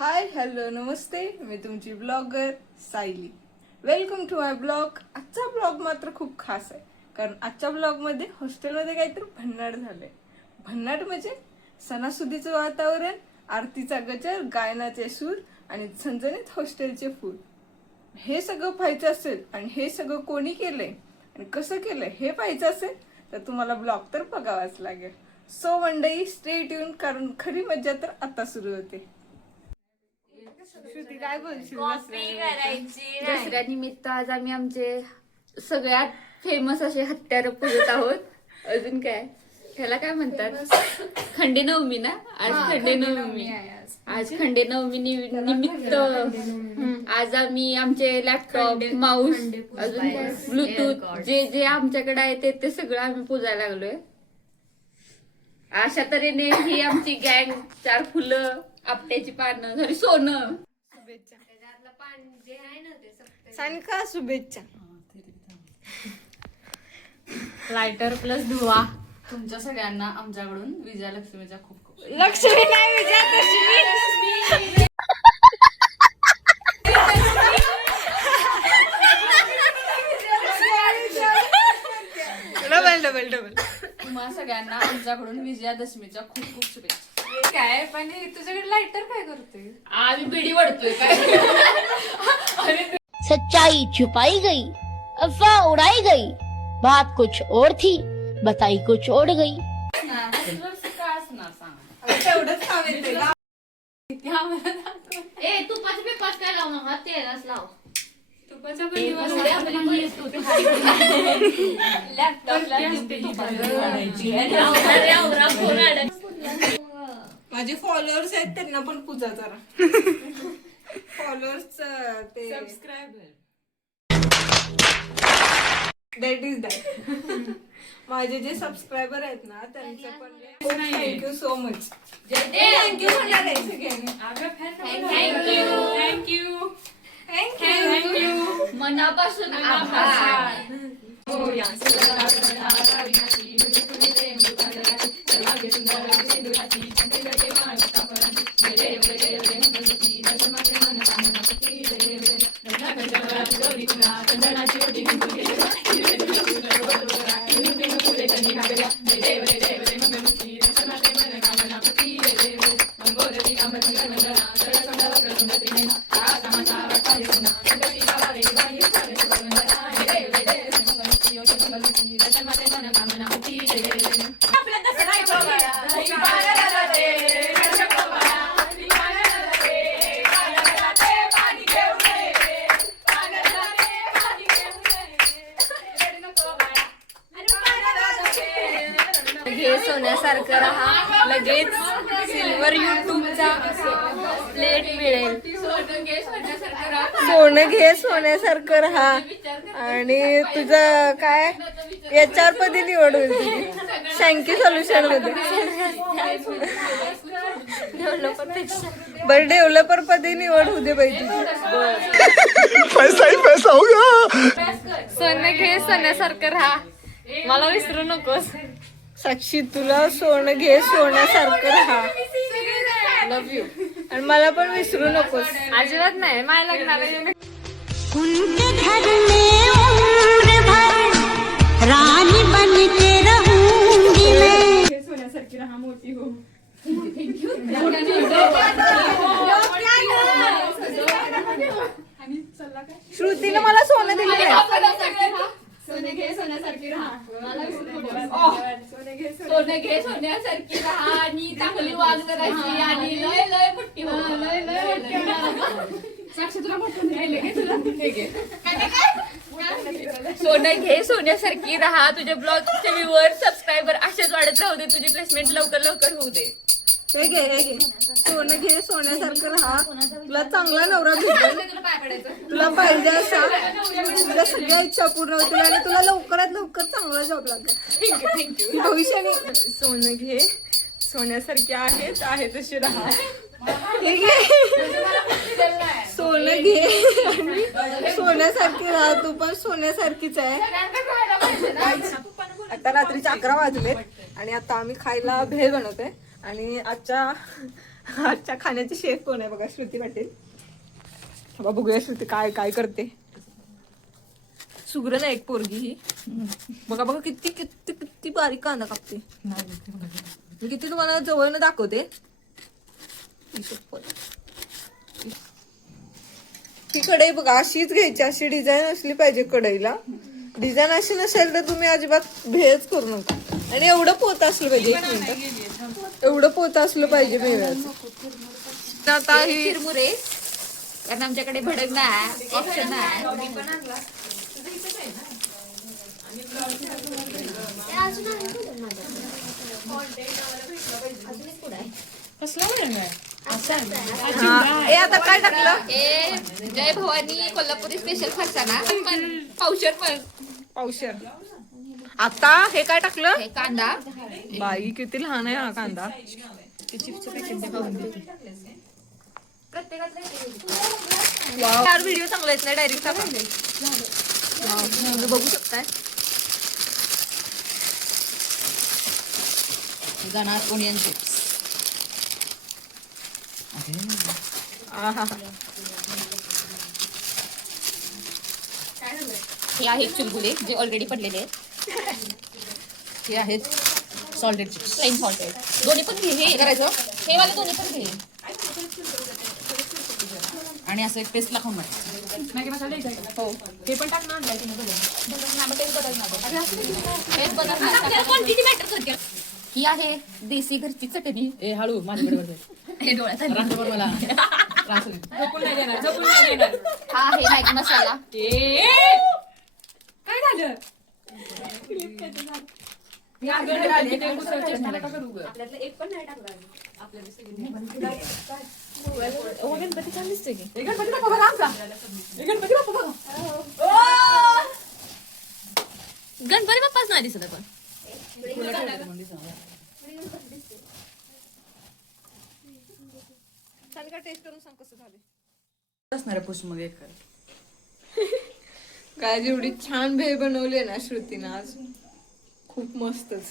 Hi hello नमस्ते, मी तुमची blogger Sayali. Welcome to my blog. आजचा ब्लॉग मात्र खूप खास आहे, कारण आजच्या ब्लॉगमध्ये हॉस्टेलमध्ये काहीतरी भन्नाट झालंय. भन्नाट म्हणजे सणासुदीचं वातावरण, आरतीचा गजर, गायनाचे सूर आणि झणझणीत हॉस्टेलचे फूड. हे सगळं पाहायचं असेल आणि हे सगळं कोणी केलंय आणि कसं केलंय हे पाहायचं असेल तर तुम्हाला ब्लॉग तर बघावाच लागेल. सो मंडई स्टे ट्यून, कारण खरी मज्जा तर आता सुरू होते. श्रुती काय बोलशील? दसऱ्या निमित्त आज आम्ही आमचे सगळ्यात फेमस असे हत्यार पुरत आहोत. अजून काय ह्याला काय म्हणतात, खंडेनवमी ना. आज खंडेनवमी आज खंडेनवमी निमित्त आज आम्ही आमचे लॅपटॉप, माऊस, अजून काय ब्लूटूथ जे जे आमच्याकडे आहे ते सगळं आम्ही पूजायला लागलोय. अशा तऱ्हेने ही आमची गँग, 4 फुलं, आपट्याची पानं, घरी सोनं. सानिका शुभेच्छा. लायटर प्लस धुवा तुमच्या सगळ्यांना आमच्याकडून विजयालक्ष्मीच्या खूप खूप. लक्ष्मी नाही, विजयादशमी. Double double double. तुम्हा सगळ्यांना आमच्याकडून विजयादशमीच्या खूप खूप शुभेच्छा. काय पण तुझ्याकडे लायटर काय करते? आम्ही बिडी वडतोय काय. सच्चाई छुपाई गई, अफवाह उड़ाई गई, बात कुछ और थी, बताई कुछ और गई. तेवढंच काम येते. ए तुपाचे पेपर काय लावू नका, तेलाच लाव. माझे फॉलोअर्स आहेत त्यांना पण पूजा जरा. फॉलोअर्स ते सबस्क्रायबर दॅट इज दॅट. माझे जे सबस्क्रायबर आहेत ना त्यांचे पण थँक्यू सो मच. थँक्यू म्हणणार आहे सगळ्यांनी. थँक्यू मनापासून आभार. घे सोन्यासारखं राहा, लगेच सिल्वर युट्यूबचा प्लेट मिळेल. सोनं घे सोन्यासारखं राहा आणि तुझं काय याच्यावर पदी निवड होईल तुझी शँकी सोल्युशन मध्ये. बरं डेव्हलपर पदी निवड होऊ दे बाई तुझी. पैसा ही पैसा होगा. सोनं घे सोन्यासारखं राहा, मला विसरू नकोस. साक्षी तुला सोनं घे सोन्यासारखं राहा, लव्ह यू. आणि मला पण विसरू नकोस. अजिबात नाही, माझ्या लग्नाला येऊन उनके घर में उम्र भर रानी बन के रहूंगी मैं. सोन्यासारखी राहा, मोठी हो. श्रुतीने मला सोनं दिलं नाही. सोने घे सोन्यासारखी राहा, सोने घे सोन्यासारखी राहा आणि चांगली वाग करायची आणि लय लय मोठी हो. साक्षी तुला पटकन राहिले घे, तुला घे. सोनं घे सोन्यासारखी राहा, तुझे ब्लॉगचे व्ह्यूअर, सबस्क्रायबर असेच वाढत राहू दे, तुझी प्लेसमेंट लवकर लवकर होऊ दे. हे घे हे घे. सोनं घे सोन्यासारखं राहा, तुला चांगला नवरा भेटेल, तुला पाय पडायचं. तुला पाहिजे असा, तुझ्या सगळ्या इच्छा पूर्ण होतील आणि तुला लवकरात लवकर चांगला जॉब लागेल भविष्याने. सोनं घे सोन्यासारखी आहे तशी राहा. हे घे सोनं घे आणि सोन्यासारखी राहा, तू पण सोन्यासारखीच आहे. आता रात्रीचे 11 वाजलेत आणि आता आम्ही खायला भेळ बनवतोय आणि आजच्या आजच्या खाण्याची शेफ कोण आहे बघा, श्रुती पाटील. बघा बघूया श्रुती काय काय करते. सुगरण आहे एक पोरगी ही. बघा बघा किती किती किती बारीक कांदा कापते. मी किती तुम्हाला जवळनं दाखवते. ही कढई बघा अशीच घ्यायची, अशी डिझाईन असली पाहिजे कढईला. डिझाईन अशी नसेल तर तुम्ही अजिबात भेळच करू नका. आणि एवढं पोत असलं पाहिजे, एक मिनिट, एवढं पोत असलं पाहिजे भेळाचं. आता ही चिरमुरे, कारण आमच्याकडे भडक नाही, ऑप्शन नाही. ए आता काय टाकलं? ए जय भवानी कोल्हापुरी स्पेशल फरसाणा पण पावशर पण पावशेर. आता हे काय टाकलं? हे कांदा. बाई किती लहान आहे हा कांदा. व्हिडिओ चांगला येत नाही, डायरेक्ट टाका. बघू शकताय. Onion chips. हे आहेत चुलबुले जे ऑलरेडी पडलेले आहेत. हे आहेत सॉल्टेड चिप्स. Plain salted. दोन्ही पण घे. हे करायचं हे वाले दोन्ही पण घे. आणि असं एक पेस्ट लावून टाकायचं. हो हे पण टाक ना. क्वांटिटी मॅटर करते. ही आहे देसी घरची चटणी. ए हळू माझ्याकडे बघ. हे डोळ्यात आलं. रांगोळ मला रांगोळ. हा आहे मॅगी मसाला. गणपती बाप्पाच नाही दिसत आपण. टेस्ट करून सांग कसं झालं. असणार आहे पुष्प मग एक. काय जेवढी छान भेळ बनवली ना श्रुतीनं आज, खूप मस्तच.